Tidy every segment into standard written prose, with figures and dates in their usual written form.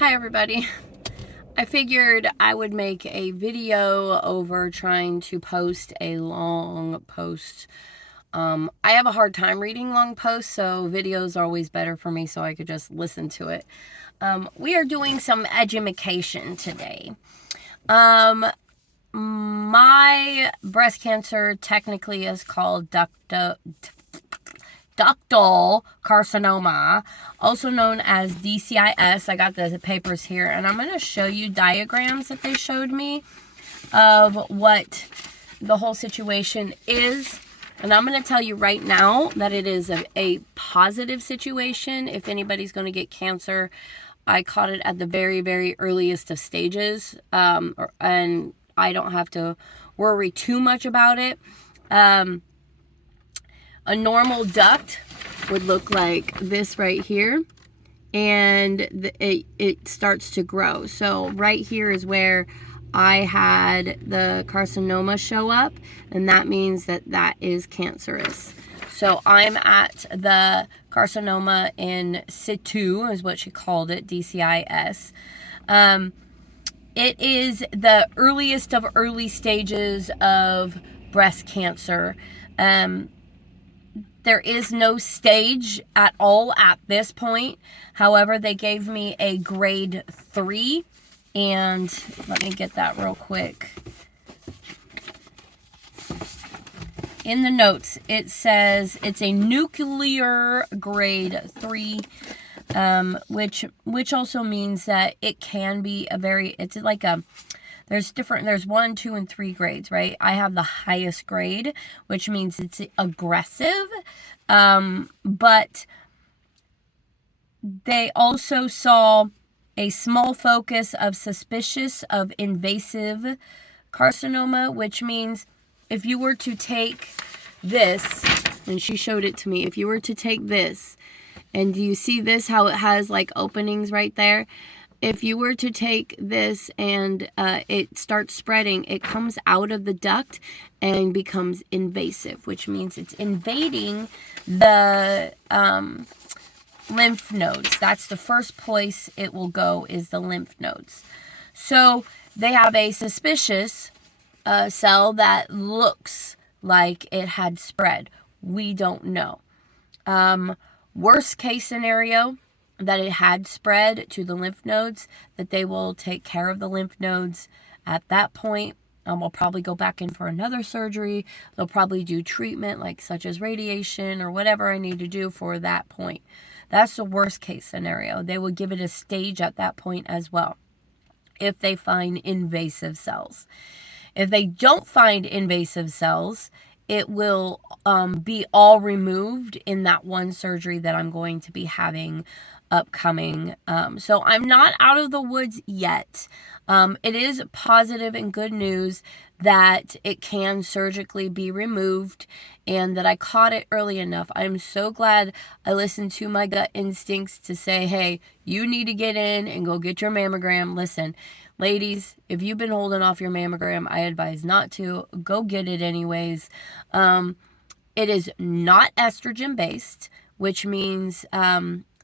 Hi everybody. I figured I would make a video over trying to post a long post. I have a hard time reading long posts, so videos are always better for me so I could just listen to it. We are doing some edumacation today. My breast cancer technically is called ductal carcinoma, also known as DCIS. I got the papers here, and I'm going to show you diagrams that they showed me of what the whole situation is. And I'm going to tell you right now that it is a positive situation. If anybody's going to get cancer, I caught it at the very, very earliest of stages, and I don't have to worry too much about it. A normal duct would look like this right here, and it starts to grow. So right here is where I had the carcinoma show up, and that means that that is cancerous. So I'm at the carcinoma in situ, is what she called it, DCIS. It is the earliest of early stages of breast cancer. There is no stage at all at this point. However, they gave me a grade 3. And let me get that real quick. In the notes, it says it's a nuclear grade 3, which also means that it can be it's like there's 1, 2, and 3 grades, right? I have the highest grade, which means it's aggressive. But they also saw a small focus of suspicious of invasive carcinoma, which means if you were to take this, and she showed it to me, if you were to take this, and do you see this, how it has like openings right there? If you were to take this and it starts spreading, it comes out of the duct and becomes invasive, which means it's invading the lymph nodes. That's the first place it will go, is the lymph nodes. So they have a suspicious cell that looks like it had spread. We don't know. Worst case scenario, that it had spread to the lymph nodes, that they will take care of the lymph nodes at that point. We'll probably go back in for another surgery. They'll probably do treatment such as radiation or whatever I need to do for that point. That's the worst case scenario. They will give it a stage at that point as well, if they find invasive cells. If they don't find invasive cells, it will be all removed in that one surgery that I'm going to be having upcoming. So I'm not out of the woods yet. It is positive and good news that it can surgically be removed and that I caught it early enough. I'm so glad I listened to my gut instincts to say, hey, you need to get in and go get your mammogram. Listen, ladies, if you've been holding off your mammogram, I advise not to. Go get it anyways. It is not estrogen based, which means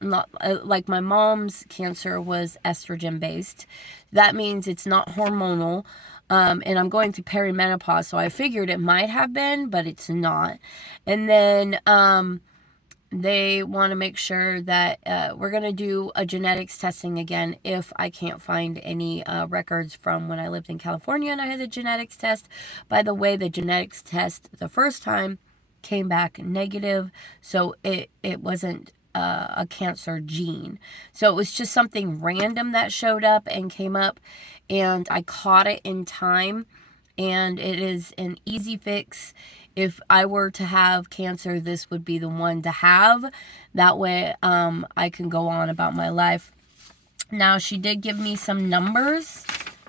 not like my mom's cancer was estrogen based. That means it's not hormonal. And I'm going through perimenopause, so I figured it might have been, but it's not. And then they want to make sure that we're going to do a genetics testing again if I can't find any records from when I lived in California and I had a genetics test. By the way, the genetics test the first time came back negative, so it wasn't a cancer gene. So it was just something random that showed up and came up, and I caught it in time, and it is an easy fix. If I were to have cancer, this would be the one to have. That way I can go on about my life. Now, she did give me some numbers.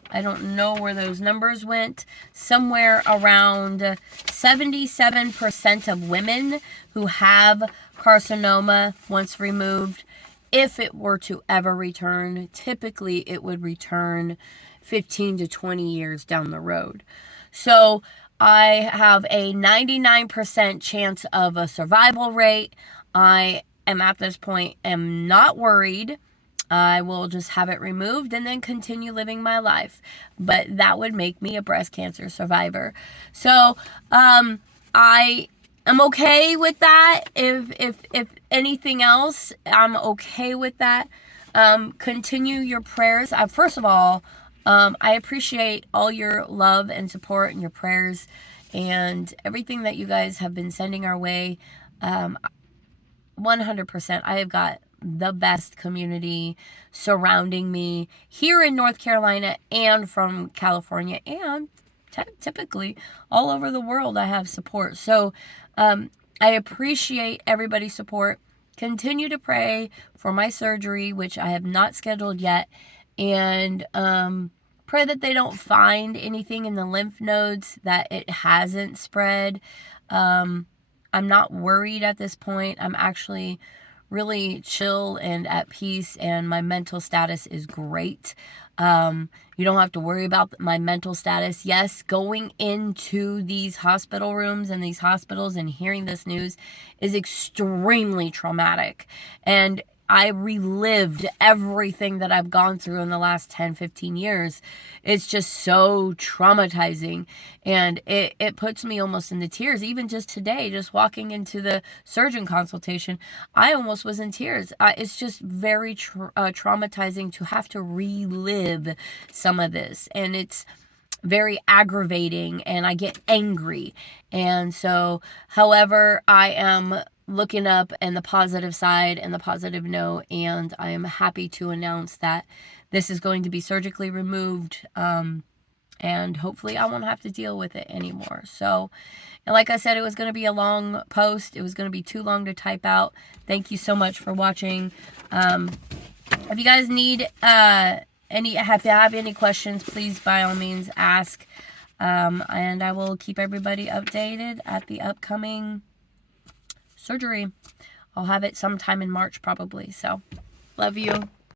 I don't know where those numbers went. Somewhere around 77% of women who have carcinoma, once removed, if it were to ever return, typically it would return 15 to 20 years down the road. So I have a 99% chance of a survival rate. I am at this point am not worried. I will just have it removed and then continue living my life. But that would make me a breast cancer survivor. So, I am okay with that. If anything else, I'm okay with that. Continue your prayers. First of all, I appreciate all your love and support and your prayers and everything that you guys have been sending our way. 100%. I have got the best community surrounding me here in North Carolina and from California, and typically all over the world. I have support. So I appreciate everybody's support. Continue to pray for my surgery, which I have not scheduled yet, and pray that they don't find anything in the lymph nodes, that it hasn't spread. I'm not worried at this point. I'm actually really chill and at peace, and my mental status is great. You don't have to worry about my mental status. Yes, going into these hospital rooms and these hospitals and hearing this news is extremely traumatic. And I relived everything that I've gone through in the last 10, 15 years. It's just so traumatizing. And it puts me almost in the tears. Even just today, just walking into the surgeon consultation, I almost was in tears. It's just very traumatizing to have to relive some of this. And it's very aggravating, and I get angry. And so, however, I am looking up and the positive side and the positive note, and I am happy to announce that this is going to be surgically removed, and hopefully I won't have to deal with it anymore. So, and like I said, it was going to be a long post. It was going to be too long to type out. Thank you so much for watching. If you guys need if you have any questions, please by all means ask, and I will keep everybody updated at the upcoming surgery. I'll have it sometime in March probably. So, love you.